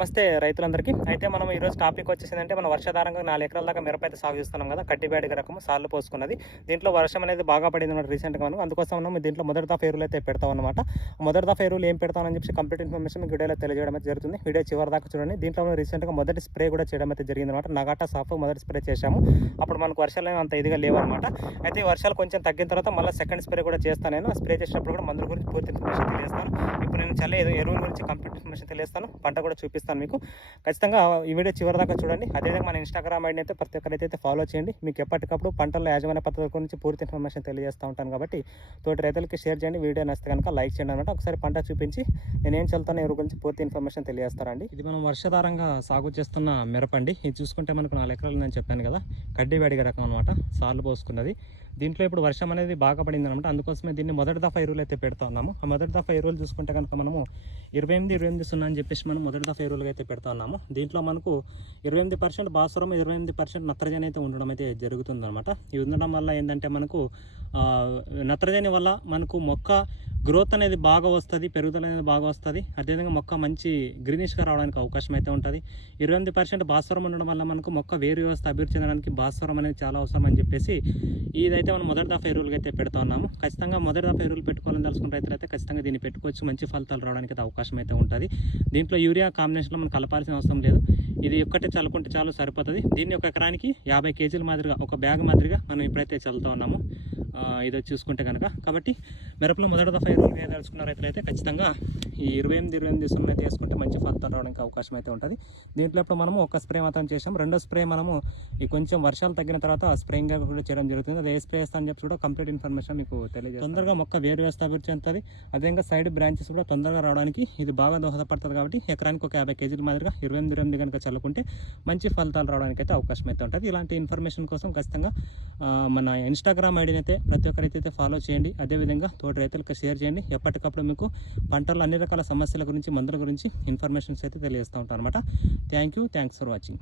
నమస్తే రైతులందరికీ. అయితే మనం ఈరోజు టాపిక్ వచ్చేసిందంటే మనం వర్షాధారంగా నాలుగు ఎకరాల దాకా మిరప అయితే సాగు చేస్తున్నాం కదా కట్టిబేడిగ రకం సార్లు పోసుకున్నది. దీంట్లో వర్షం అనేది బాగా పడింది అన్నమాట రీసెంట్గా మనం. అందుకోసం మనం దీంట్లో మొదటి దఫా ఎరువులు అయితే పెడతాం అనమాట మొదటి దఫా ఎరువులు ఏం పెడతామని చెప్పి కంప్లీట్ ఇన్ఫర్మేషన్ మీకు వీడియోలో తెలియజేయడం అయితే జరుగుతుంది. వీడియో చివరి దాకా చూడండి. దీంట్లో మనం రీసెంట్గా మొదటి స్ప్రే కూడా చేయడం అయితే జరిగింది అనమాట నగాటా సాఫ్ మొదటి స్ప్రే చేశాము. అప్పుడు మనకు వర్షాలు ఏమీ అంత ఇదిగా లేవన్నమాట. అయితే ఈ వర్షాలు కొంచెం తగ్గిన తర్వాత మళ్ళీ సెకండ్ స్ప్రే కూడా చేస్తాను నేను. స్ప్రే చేసినప్పుడు కూడా మందుల గురించి పూర్తి ఇన్ఫర్మేషన్ తెలియజేస్తాను. ఇప్పుడు ఏదో ఎరువుల గురించి కంప్లీట్ ఇన్ఫర్మేషన్ తెలియస్తాను పంట కూడా చూపిస్తాను మీకు. ఖచ్చితంగా ఈ వీడియో చివరి దాకా చూడండి. అదేవిధంగా మన ఇన్స్టాగ్రామ్ ఐడిని అయితే ప్రతి ఒక్కరైతే అయితే ఫాలో చేయండి. మీకు ఎప్పటికప్పుడు పంటల యాజమాన్య పద్ధతుల గురించి పూర్తి ఇన్ఫర్మేషన్ తెలియజేస్తూ ఉంటాను కాబట్టి తోటి రైతులకి షేర్ చేయండి. వీడియో నచ్చితే కనుక లైక్ చేయండి అనమాట ఒకసారి పంట చూపించి నేను చల్లుతాను ఎరువు గురించి పూర్తి ఇన్ఫర్మేషన్ తెలియజేస్తారండి ఇది మనం వర్షాధారంగా సాగు చేస్తున్న మిరపండి ఇది చూసుకుంటే మనకు నాలుగు ఎకరాలు నేను చెప్పాను కదా. కడ్డీ వేడిగ రకం అనమాట సార్లు పోసుకున్నది. దీంట్లో ఇప్పుడు వర్షం అనేది బాగా పడింది అనమాట అందుకోసమే దీన్ని మొదటి దఫా ఎరువులు అయితే పెడతా ఉన్నాము. ఆ మొదటి దఫా ఎరువులు చూసుకుంటే కనుక మనము ఇరవై ఎనిమిది ఇరవై ఎనిమిది సున్నా అని చెప్పేసి మనం మొదటి దఫా ఎరువులుగా అయితే పెడతా ఉన్నాము. దీంట్లో మనకు ఇరవై ఎనిమిది పర్సెంట్ భాస్వరం ఇరవై ఎనిమిది పర్సెంట్ నత్రజని అయితే ఉండడం అయితే జరుగుతుంది అనమాట ఇది ఉండడం వల్ల ఏంటంటే మనకు నత్రజని వల్ల మనకు మొక్క గ్రోత్ అనేది బాగా వస్తుంది పెరుగుదల అనేది బాగా వస్తుంది. అదేవిధంగా మొక్క మంచి గ్రీనిష్గా రావడానికి అవకాశం అయితే ఉంటుంది. ఇరవై ఎనిమిది పర్సెంట్ భాస్వరం ఉండడం వల్ల మనకు మొక్క వేరు వ్యవస్థ అభివృద్ధి చెందడానికి భాస్వరం అనేది చాలా అవసరం అని చెప్పేసి ఇదైతే మనం మొదటి దఫా ఎరువులుగా అయితే పెడతా ఉన్నాము. ఖచ్చితంగా మొదటి దఫా ఎరువులు పెట్టుకోవాలని తెలుసుకున్న రైతులు అయితే ఖచ్చితంగా దీన్ని పెట్టుకోవచ్చు. మంచి ఫలితాలు రావడానికి అయితే అవకాశం అయితే ఉంటుంది. దీంట్లో యూరియా కాంబినేషన్లో మనం కలపాల్సిన అవసరం లేదు. ఇది ఒక్కటే చల్లుకుంటే చాలు సరిపోతుంది. దీన్ని ఒక ఎకరానికి యాభై కేజీల మాదిరిగా ఒక బ్యాగ్ మాదిరిగా మనం ఇప్పుడైతే చల్లుతా ఉన్నాము. ఇది చూసుకుంటే కనుక కాబట్టి మిరపలో మొదటి దఫా ఎరువులు వేయదలుచుకున్న రైతులైతే ఖచ్చితంగా ఈ ఇరవై ఎనిమిది ఇరవై ఎనిమిది సున్నా అయితే వేసుకుంటే మంచి ఫలితాలు రావడానికి అవకాశం అయితే ఉంటుంది. దీంట్లో ఇప్పుడు మనము ఒక స్ప్రే మాత్రం చేసాం రెండో స్ప్రే మనము ఈ కొంచెం వర్షాలు తగ్గిన తర్వాత స్ప్రేయింగ్ కూడా చేయడం జరుగుతుంది. అది ఏ స్ప్రే వేస్తా అని చెప్పి కూడా కంప్లీట్ ఇన్ఫర్మేషన్ మీకు తెలియజేస్తుంది తొందరగా మొక్క వేరు వ్యవస్థ అభివృద్ధి చెందుతుంది. అదేవిధంగా సైడ్ బ్రాంచెస్ కూడా తొందరగా రావడానికి ఇది బాగా దోహదపడుతుంది కాబట్టి ఎకరానికి ఒక యాభై కేజీల మాదిరిగా ఇరవై ఎనిమిది ఎనిమిది కనుక చల్లుకుంటే మంచి ఫలితాలు రావడానికి అయితే అవకాశం అయితే ఉంటుంది. ఇలాంటి ఇన్ఫర్మేషన్ కోసం ఖచ్చితంగా మన ఇన్స్టాగ్రామ్ ఐడిని అయితే ప్రతి ఒక్కరైతే అయితే ఫాలో చేయండి. అదేవిధంగా తోటి రైతులకు షేర్ చేయండి. ఎప్పటికప్పుడు మీకు పంటల్లో అన్ని రకాల సమస్యల గురించి మందుల గురించి ఇన్ఫర్మేషన్స్ అయితే తెలియజేస్తూ ఉంటాను అనమాట thank you thanks for watching